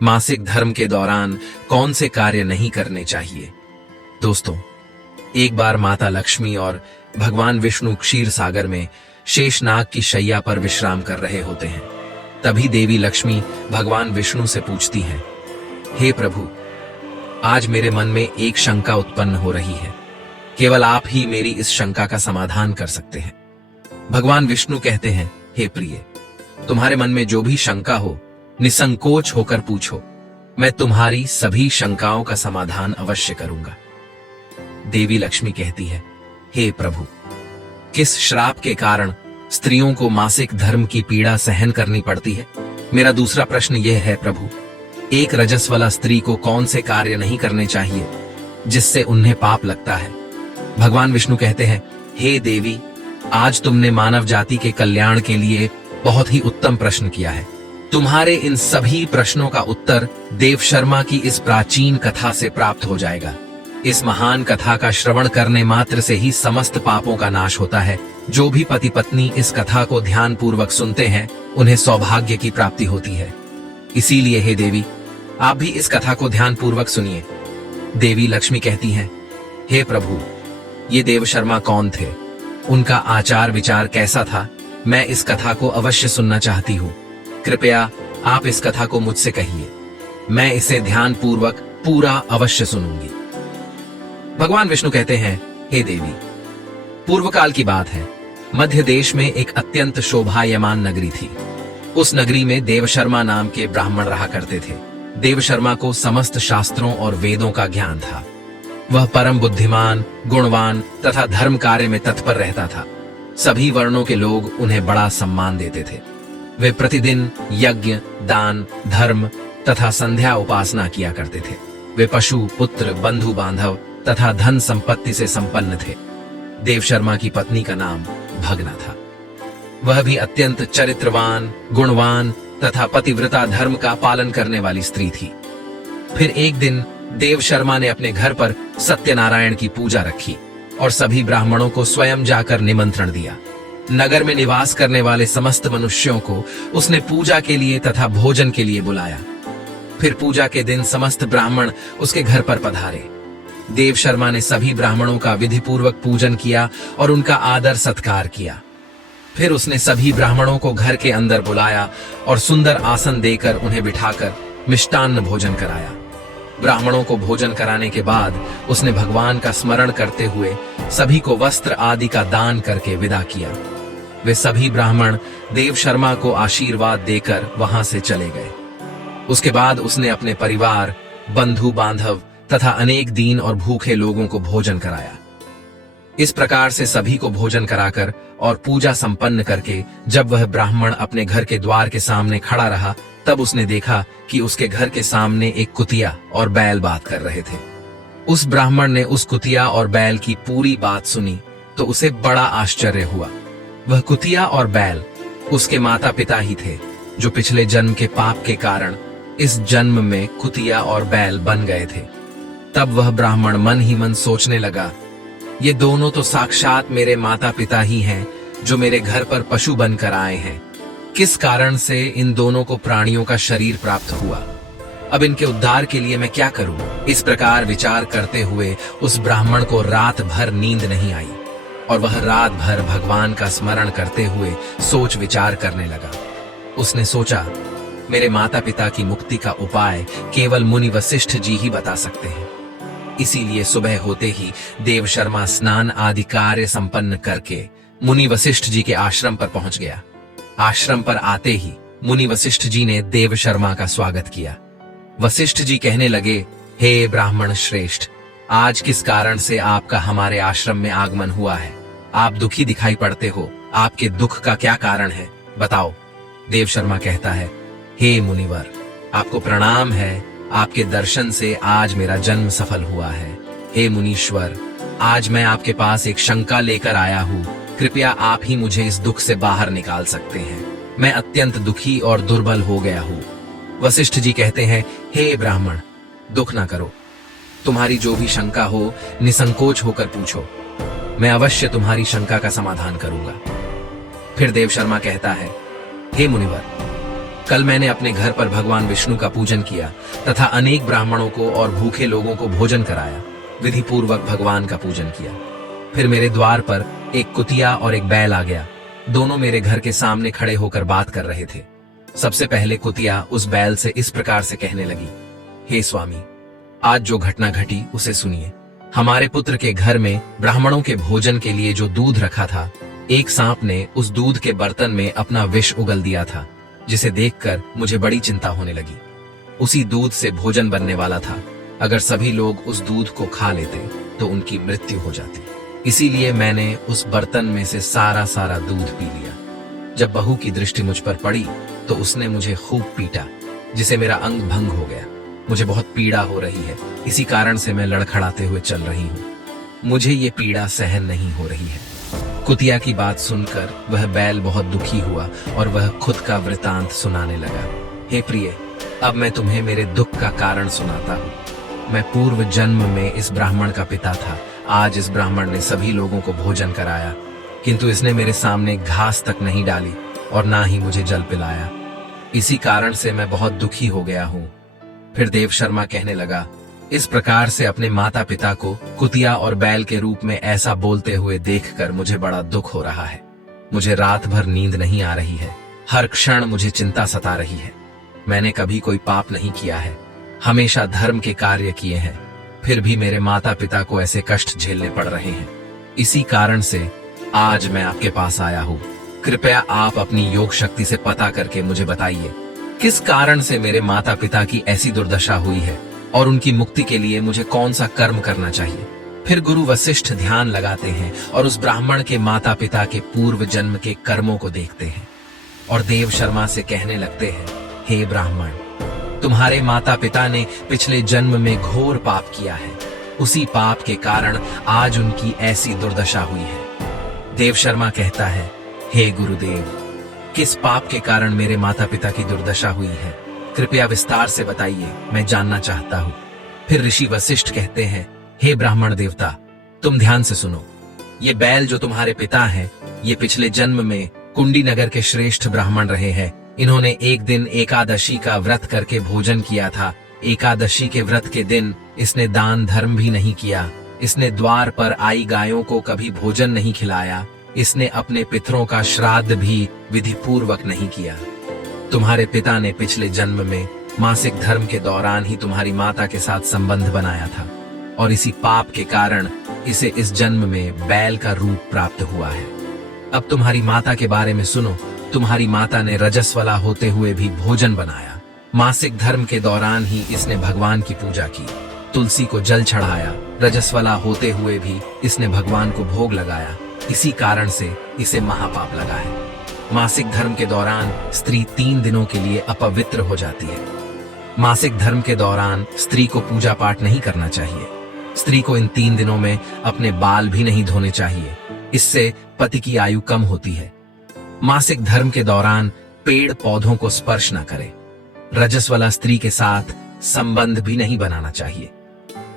मासिक धर्म के दौरान कौन से कार्य नहीं करने चाहिए। दोस्तों, एक बार माता लक्ष्मी और भगवान विष्णु क्षीर सागर में शेषनाग की शैया पर विश्राम कर रहे होते हैं। तभी देवी लक्ष्मी भगवान विष्णु से पूछती हैं, हे प्रभु, आज मेरे मन में एक शंका उत्पन्न हो रही है। केवल आप ही मेरी इस शंका का समाधान कर सकते हैं। भगवान विष्णु कहते हैं, हे प्रिय, तुम्हारे मन में जो भी शंका हो, निसंकोच होकर पूछो। मैं तुम्हारी सभी शंकाओं का समाधान अवश्य करूंगा। देवी लक्ष्मी कहती है, हे प्रभु, किस श्राप के कारण स्त्रियों को मासिक धर्म की पीड़ा सहन करनी पड़ती है? मेरा दूसरा प्रश्न यह है प्रभु, एक रजस्वला स्त्री को कौन से कार्य नहीं करने चाहिए जिससे उन्हें पाप लगता है? भगवान विष्णु कहते हैं, हे देवी, आज तुमने मानव जाति के कल्याण के लिए बहुत ही उत्तम प्रश्न किया है। तुम्हारे इन सभी प्रश्नों का उत्तर देव शर्मा की इस प्राचीन कथा से प्राप्त हो जाएगा। इस महान कथा का श्रवण करने मात्र से ही समस्त पापों का नाश होता है। जो भी पति पत्नी इस कथा को ध्यान पूर्वक सुनते हैं, उन्हें सौभाग्य की प्राप्ति होती है। इसीलिए हे देवी, आप भी इस कथा को ध्यान पूर्वक सुनिए। देवी लक्ष्मी कहती हैं, हे प्रभु, ये देव शर्मा कौन थे? उनका आचार विचार कैसा था? मैं इस कथा को अवश्य सुनना चाहती हूँ। कृपया आप इस कथा को मुझसे कहिए। मैं इसे ध्यान पूर्वक पूरा अवश्य सुनूंगी। भगवान विष्णु कहते हैं, हे देवी, पूर्व काल की बात है। मध्य देश में एक अत्यंत शोभायमान नगरी थी। उस नगरी में देवशर्मा नाम के ब्राह्मण रहा करते थे। देवशर्मा को समस्त शास्त्रों और वेदों का ज्ञान था। वह परम बुद्धिमान, गुणवान तथा धर्म कार्य में तत्पर रहता था। सभी वर्णों के लोग उन्हें बड़ा सम्मान देते थे। वे प्रतिदिन यज्ञ, दान, धर्म तथा संध्या उपासना किया करते थे। वे पशु, पुत्र, बंधु बांधव तथा धन संपत्ति से संपन्न थे। देवशर्मा की पत्नी का नाम भगना था। वह भी अत्यंत चरित्रवान, गुणवान तथा पतिव्रता धर्म का पालन करने वाली स्त्री थी। फिर एक दिन देवशर्मा ने अपने घर पर सत्यनारायण की पूजा रखी और सभी ब्राह्मणों को स्वयं जाकर निमंत्रण दिया। नगर में निवास करने वाले समस्त मनुष्यों को उसने पूजा के लिए तथा भोजन के लिए बुलाया। फिर पूजा के दिन समस्त ब्राह्मण उसके घर पर पधारे। देवशर्मा ने सभी ब्राह्मणों का विधिपूर्वक पूजन किया और उनका आदर सत्कार किया। फिर उसने सभी ब्राह्मणों को घर के अंदर बुलाया और सुंदर आसन देकर उन्हें बिठाकर मिष्टान्न भोजन कराया। ब्राह्मणों को भोजन कराने के बाद उसने भगवान का स्मरण करते हुए सभी को वस्त्र आदि का दान करके विदा किया। वे सभी ब्राह्मण देवशर्मा को आशीर्वाद देकर वहां से चले गए। उसके बाद उसने अपने परिवार, बंधु बांधव तथा अनेक दीन और भूखे लोगों को भोजन कराया। इस प्रकार से सभी को भोजन कराकर और पूजा संपन्न करके जब वह ब्राह्मण अपने घर के द्वार के सामने खड़ा रहा, तब उसने देखा कि उसके घर के सामने एक कुतिया और बैल बात कर रहे थे। उस ब्राह्मण ने उस कुतिया और बैल की पूरी बात सुनी तो उसे बड़ा आश्चर्य हुआ। वह कुतिया और बैल उसके माता पिता ही थे, जो पिछले जन्म के पाप के कारण इस जन्म में कुतिया और बैल बन गए थे। तब वह ब्राह्मण मन ही मन सोचने लगा, ये दोनों तो साक्षात मेरे माता पिता ही हैं, जो मेरे घर पर पशु बनकर आए हैं। किस कारण से इन दोनों को प्राणियों का शरीर प्राप्त हुआ? अब इनके उद्धार के लिए मैं क्या करूं? इस प्रकार विचार करते हुए उस ब्राह्मण को रात भर नींद नहीं आई और वह रात भर भगवान का स्मरण करते हुए सोच विचार करने लगा। उसने सोचा, मेरे माता पिता की मुक्ति का उपाय केवल मुनि वशिष्ठ जी ही बता सकते हैं। इसीलिए सुबह होते ही देवशर्मा स्नान आदि कार्य संपन्न करके मुनि वशिष्ठ जी के आश्रम पर पहुंच गया। आश्रम पर आते ही मुनि वशिष्ठ जी ने देवशर्मा का स्वागत किया। वशिष्ठ जी कहने लगे, हे ब्राह्मण श्रेष्ठ, आज किस कारण से आपका हमारे आश्रम में आगमन हुआ है? आप दुखी दिखाई पड़ते हो। आपके दुख का क्या कारण है, बताओ। देवशर्मा कहता है, हे मुनिवर, आपको प्रणाम है। आपके दर्शन से आज मेरा जन्म सफल हुआ है। हे मुनीश्वर, आज मैं आपके पास एक शंका लेकर आया हूँ। कृपया आप ही मुझे इस दुख से बाहर निकाल सकते हैं। मैं अत्यंत दुखी और दुर्बल हो गया हूँ। वशिष्ठ जी कहते हैं, हे ब्राह्मण, दुख ना करो। तुम्हारी जो भी शंका हो, निसंकोच होकर पूछो। मैं अवश्य तुम्हारी शंका का समाधान करूंगा। फिर देवशर्मा कहता है, हे मुनिवर, कल मैंने अपने घर पर भगवान विष्णु का पूजन किया तथा अनेक ब्राह्मणों को और भूखे लोगों को भोजन कराया, विधि पूर्वक भगवान का पूजन किया। फिर मेरे द्वार पर एक कुतिया और एक बैल आ गया। दोनों मेरे घर के सामने खड़े होकर बात कर रहे थे। सबसे पहले कुतिया उस बैल से इस प्रकार से कहने लगी, हे स्वामी, आज जो घटना घटी उसे सुनिए। हमारे पुत्र के घर में ब्राह्मणों के भोजन के लिए जो दूध रखा था, एक सांप ने उस दूध के बर्तन में अपना विष उगल दिया था, जिसे देखकर मुझे बड़ी चिंता होने लगी। उसी दूध से भोजन बनने वाला था। अगर सभी लोग उस दूध को खा लेते तो उनकी मृत्यु हो जाती। इसीलिए मैंने उस बर्तन में से सारा दूध पी लिया। जब बहू की दृष्टि मुझ पर पड़ी तो उसने मुझे खूब पीटा, जिसे मेरा अंग भंग हो गया। मुझे बहुत पीड़ा हो रही है, इसी कारण से मैं लड़खड़ाते हुए चल रही हूँ। मुझे ये पीड़ा सहन नहीं हो रही है। कुतिया की बात सुनकर वह बैल बहुत दुखी हुआ और वह खुद का वृतांत सुनाने लगा। हे प्रिय, अब मैं तुम्हें मेरे दुख का कारण सुनाता हूँ। मैं पूर्व जन्म में इस ब्राह्मण का पिता था। आज इस ब्राह्मण ने सभी लोगों को भोजन कराया, किंतु इसने मेरे सामने घास तक नहीं डाली और ना ही मुझे जल पिलाया। इसी कारण से मैं बहुत दुखी हो गया हूँ। फिर देव शर्मा कहने लगा, इस प्रकार से अपने माता पिता को कुतिया और बैल के रूप में ऐसा बोलते हुए देखकर मुझे बड़ा दुख हो रहा है। मुझे रात भर नींद नहीं आ रही है। हर क्षण मुझे चिंता सता रही है। मैंने कभी कोई पाप नहीं किया है, हमेशा धर्म के कार्य किए हैं, फिर भी मेरे माता पिता को ऐसे कष्ट झेलने पड़ रहे हैं। इसी कारण से आज मैं आपके पास आया हूँ। कृपया आप अपनी योग शक्ति से पता करके मुझे बताइए, किस कारण से मेरे माता पिता की ऐसी दुर्दशा हुई है और उनकी मुक्ति के लिए मुझे कौन सा कर्म करना चाहिए। फिर गुरु वशिष्ठ ध्यान लगाते हैं और उस ब्राह्मण के माता पिता के पूर्व जन्म के कर्मों को देखते हैं और देव शर्मा से कहने लगते हैं, हे ब्राह्मण, तुम्हारे माता पिता ने पिछले जन्म में घोर पाप किया है। उसी पाप के कारण आज उनकी ऐसी दुर्दशा हुई है। देव शर्मा कहता है, हे गुरुदेव, किस पाप के कारण मेरे माता पिता की दुर्दशा हुई है, कृपया विस्तार से बताइए, मैं जानना चाहता हूँ। फिर ऋषि वशिष्ठ कहते हैं, हे ब्राह्मण देवता, तुम ध्यान से सुनो। ये बैल जो तुम्हारे पिता हैं, ये पिछले जन्म में कुंडी नगर के श्रेष्ठ ब्राह्मण रहे हैं। इन्होंने एक दिन एकादशी का व्रत करके भोजन किया था। एकादशी के व्रत के दिन इसने दान धर्म भी नहीं किया। इसने द्वार पर आई गायों को कभी भोजन नहीं खिलाया। इसने अपने पितरों का श्राद्ध भी विधि पूर्वक नहीं किया। तुम्हारे पिता ने पिछले जन्म में मासिक धर्म के दौरान ही तुम्हारी माता के साथ संबंध बनाया था और इसी पाप के कारण इसे इस जन्म में बैल का रूप प्राप्त हुआ है। अब तुम्हारी माता के बारे में सुनो। तुम्हारी माता ने रजस्वला होते हुए भी भोजन बनाया। मासिक धर्म के दौरान ही इसने भगवान की पूजा की, तुलसी को जल चढ़ाया। रजस्वला होते हुए भी इसने भगवान को भोग लगाया। इसी कारण से इसे महापाप लगा है। मासिक धर्म के दौरान स्त्री 3 दिनों के लिए अपवित्र हो जाती है। मासिक धर्म के दौरान स्त्री को पूजा पाठ नहीं करना चाहिए। स्त्री को इन 3 दिनों में अपने बाल भी नहीं धोने चाहिए, इससे पति की आयु कम होती है। मासिक धर्म के दौरान पेड़ पौधों को स्पर्श न करे। रजस्वला स्त्री के साथ संबंध भी नहीं बनाना चाहिए।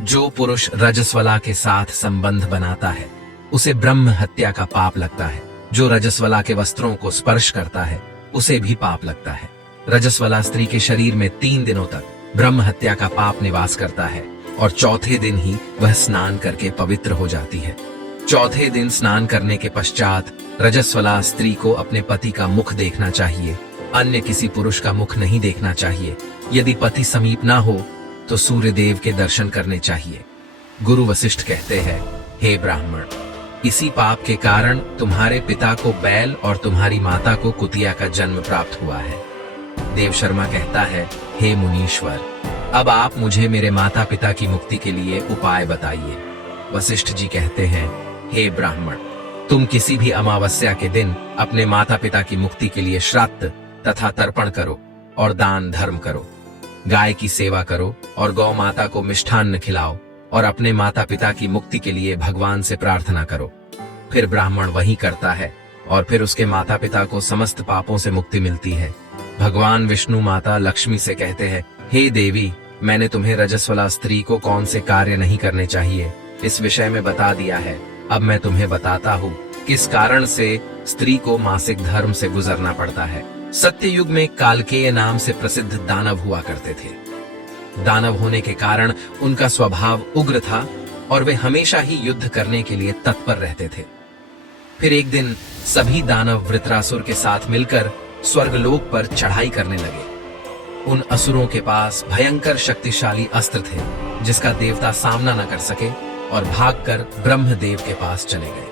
जो पुरुष रजस्वला के साथ संबंध बनाता है उसे ब्रह्म हत्या का पाप लगता है। जो रजस्वला के वस्त्रों को स्पर्श करता है उसे भी पाप लगता है। रजस्वला स्त्री के शरीर में 3 दिनों तक ब्रह्म हत्या का पाप निवास करता है और चौथे दिन ही वह स्नान करके पवित्र हो जाती है। चौथे दिन स्नान करने के पश्चात रजस्वला स्त्री को अपने पति का मुख देखना चाहिए, अन्य किसी पुरुष का मुख नहीं देखना चाहिए। यदि पति समीप ना हो तो सूर्य देव के दर्शन करने चाहिए। गुरु वशिष्ठ कहते हैं, हे ब्राह्मण, इसी पाप के कारण तुम्हारे पिता को बैल और तुम्हारी माता को कुतिया का जन्म प्राप्त हुआ है। देव शर्मा कहता है, हे मुनीश्वर, अब आप मुझे मेरे माता पिता की मुक्ति के लिए उपाय बताइए। वशिष्ठ जी कहते हैं, हे ब्राह्मण, तुम किसी भी अमावस्या के दिन अपने माता पिता की मुक्ति के लिए श्राद्ध तथा तर्पण करो और दान धर्म करो। गाय की सेवा करो और गौ माता को मिष्ठान्न खिलाओ और अपने माता पिता की मुक्ति के लिए भगवान से प्रार्थना करो। फिर ब्राह्मण वही करता है और फिर उसके माता पिता को समस्त पापों से मुक्ति मिलती है। भगवान विष्णु माता लक्ष्मी से कहते हैं, हे देवी, मैंने तुम्हें रजस्वला स्त्री को कौन से कार्य नहीं करने चाहिए इस विषय में बता दिया है। अब मैं तुम्हें बताता हूँ किस कारण से स्त्री को मासिक धर्म से गुजरना पड़ता है। सत्ययुग में कालकेय नाम से प्रसिद्ध दानव हुआ करते थे। दानव होने के कारण उनका स्वभाव उग्र था और वे हमेशा ही युद्ध करने के लिए तत्पर रहते थे। फिर एक दिन सभी दानव वृत्रासुर के साथ मिलकर स्वर्गलोक पर चढ़ाई करने लगे। उन असुरों के पास भयंकर शक्तिशाली अस्त्र थे जिसका देवता सामना न कर सके और भागकर ब्रह्मदेव के पास चले गए।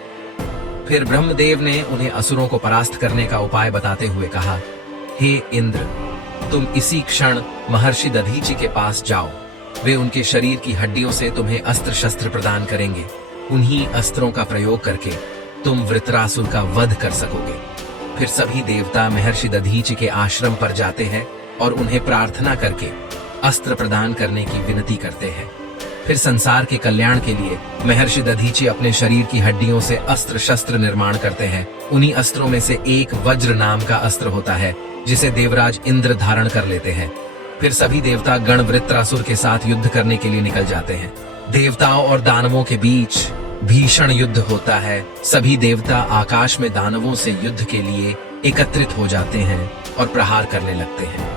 फिर ब्रह्मदेव ने उन्हें असुरों को परास्त करने का उपाय बताते हुए कहा, हे इंद्र, तुम इसी क्षण महर्षि दधीचि के पास जाओ। वे उनके शरीर की हड्डियों से तुम्हें अस्त्र शस्त्र प्रदान करेंगे। उन्हीं अस्त्रों का प्रयोग करके तुम वृत्रासुर का वध कर सकोगे। फिर सभी देवता महर्षि दधीचि के आश्रम पर जाते हैं और उन्हें प्रार्थना करके अस्त्र प्रदान करने की विनती करते हैं। फिर संसार के कल्याण के लिए महर्षि दधीचि अपने शरीर की हड्डियों से अस्त्र शस्त्र निर्माण करते हैं। उन्हीं अस्त्रों में से एक वज्र नाम का अस्त्र होता है जिसे देवराज इंद्र धारण कर लेते हैं। फिर सभी देवता गण वृत्रासुर के साथ युद्ध करने के लिए निकल जाते हैं। देवताओं और दानवों के बीच भीषण युद्ध होता है। सभी देवता आकाश में दानवों से युद्ध के लिए एकत्रित हो जाते हैं और प्रहार करने लगते हैं।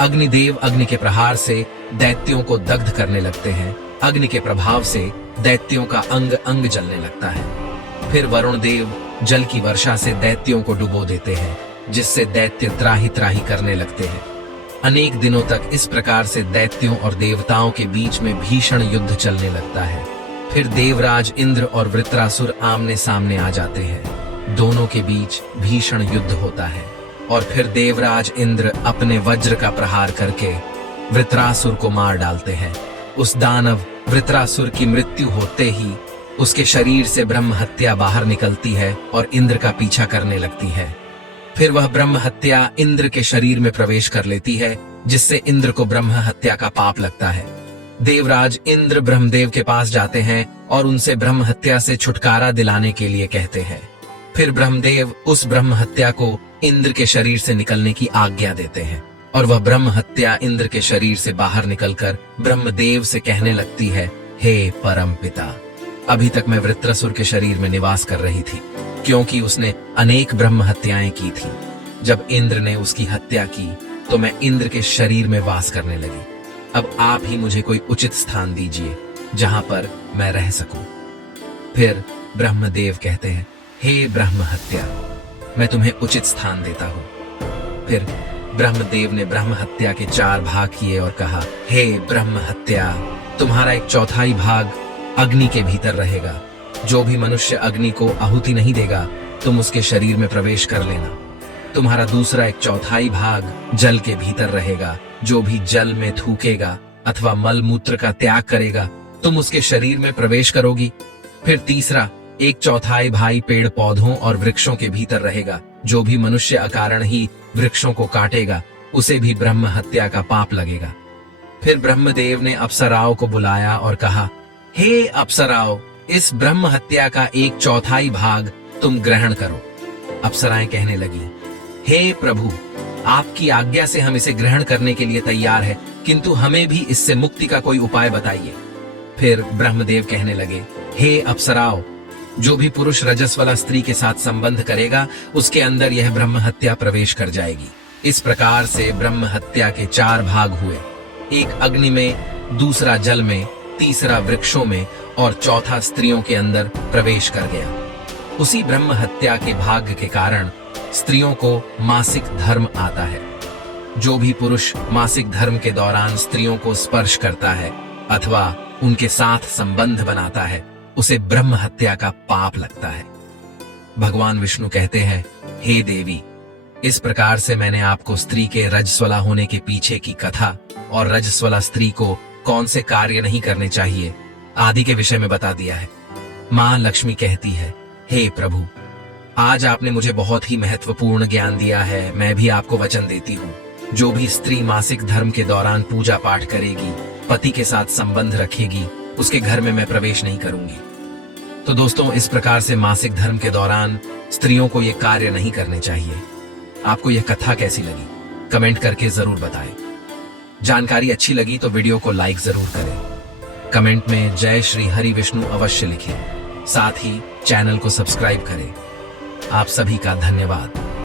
अग्निदेव अग्नि के प्रहार से दैत्यों को दग्ध करने लगते हैं। अग्नि के प्रभाव से दैत्यों का अंग अंग जलने लगता है। फिर वरुण देव जल की वर्षा से दैत्यों को डुबो देते हैं, जिससे दैत्य त्राही त्राही करने लगते हैं। अनेक दिनों तक इस प्रकार से दैत्यों और देवताओं के बीच में भीषण युद्ध चलने लगता है। फिर देवराज इंद्र और वृत्रासुर आमने सामने आ जाते हैं। दोनों के बीच भीषण युद्ध होता है और फिर देवराज इंद्र अपने वज्र का प्रहार करके वृत्रासुर को मार डालते हैं। उस दानव वृत्रासुर की मृत्यु होते ही उसके शरीर से ब्रह्म हत्या बाहर निकलती है और इंद्र का पीछा करने लगती है। फिर वह ब्रह्म हत्या इंद्र के शरीर में प्रवेश कर लेती है, जिससे इंद्र को ब्रह्म हत्या का पाप लगता है। देवराज इंद्र ब्रह्मदेव के पास जाते हैं और उनसे ब्रह्म हत्या से छुटकारा दिलाने के लिए कहते हैं। फिर ब्रह्मदेव उस ब्रह्म हत्या को इंद्र के शरीर से निकलने की आज्ञा देते हैं और वह ब्रह्म हत्या इंद्र के शरीर से बाहर निकलकर ब्रह्मदेव से कहने लगती है, हे परम पिता, अभी तक मैं वृत्रासुर के शरीर में निवास कर रही थी, क्योंकि उसने अनेक ब्रह्म हत्याएं की थी। जब इंद्र ने उसकी हत्या की तो मैं इंद्र के शरीर में वास करने लगी। अब आप ही मुझे कोई उचित स्थान दीजिए जहां पर मैं रह सकूं। फिर ब्रह्मदेव कहते हैं, हे ब्रह्म हत्या, मैं तुम्हें उचित स्थान देता हूं। फिर ब्रह्मदेव ने ब्रह्म हत्या के 4 भाग किए और कहा, हे ब्रह्म हत्या, तुम्हारा 1/4 भाग अग्नि के भीतर रहेगा। जो भी मनुष्य अग्नि को आहुति नहीं देगा तुम उसके शरीर में प्रवेश कर लेना। तुम्हारा दूसरा 1/4 भाग जल के भीतर रहेगा। जो भी जल में थूकेगा अथवा मल मूत्र का त्याग करेगा तुम उसके शरीर में प्रवेश करोगी। फिर तीसरा 1/4 भाग पेड़ पौधों और वृक्षों के भीतर रहेगा। जो भी मनुष्य अकारण ही वृक्षों को काटेगा उसे भी ब्रह्म हत्या का पाप लगेगा। फिर ब्रह्मदेव ने अप्सराओं को बुलाया और कहा, हे अप्सराओं, इस ब्रह्म हत्या का 1/4 भाग तुम ग्रहण करो। अप्सराएं कहने लगी, हे प्रभु, आपकी आज्ञा से हम इसे ग्रहण करने के लिए तैयार है, किंतु हमें भी इससे मुक्ति का कोई उपाय बताइए। फिर ब्रह्मदेव कहने लगे, हे अप्सराओं, जो भी पुरुष रजस वाला स्त्री के साथ संबंध करेगा उसके अंदर यह ब्रह्म हत्या प्रवेश कर जाएगी। इस प्रकार से ब्रह्म हत्या के 4 भाग हुए, एक अग्नि में, दूसरा जल में, तीसरा वृक्षों में और चौथा स्त्रियों के अंदर प्रवेश कर गया। उसी ब्रह्म हत्या के भाग के कारण स्त्रियों को मासिक धर्म आता है। जो भी पुरुष मासिक धर्म के दौरान स्त्रियों को स्पर्श करता है अथवा उनके साथ संबंध बनाता है उसे ब्रह्म हत्या का पाप लगता है। भगवान विष्णु कहते हैं, हे देवी, इस प्रकार से मैंने आपको स्त्री के रजस्वला होने के पीछे की कथा और रजस्वला स्त्री को कौन से कार्य नहीं करने चाहिए आदि के विषय में बता दिया है। मां लक्ष्मी कहती है, हे प्रभु, आज आपने मुझे बहुत ही महत्वपूर्ण ज्ञान दिया है। मैं भी आपको वचन देती हूँ, जो भी स्त्री मासिक धर्म के दौरान पूजा पाठ करेगी, पति के साथ संबंध रखेगी, उसके घर में मैं प्रवेश नहीं करूंगी। तो दोस्तों, इस प्रकार से मासिक धर्म के दौरान स्त्रियों को ये कार्य नहीं करने चाहिए। आपको यह कथा कैसी लगी कमेंट करके जरूर बताएं। जानकारी अच्छी लगी तो वीडियो को लाइक जरूर करें। कमेंट में जय श्री हरि विष्णु अवश्य लिखें। साथ ही चैनल को सब्सक्राइब करें। आप सभी का धन्यवाद।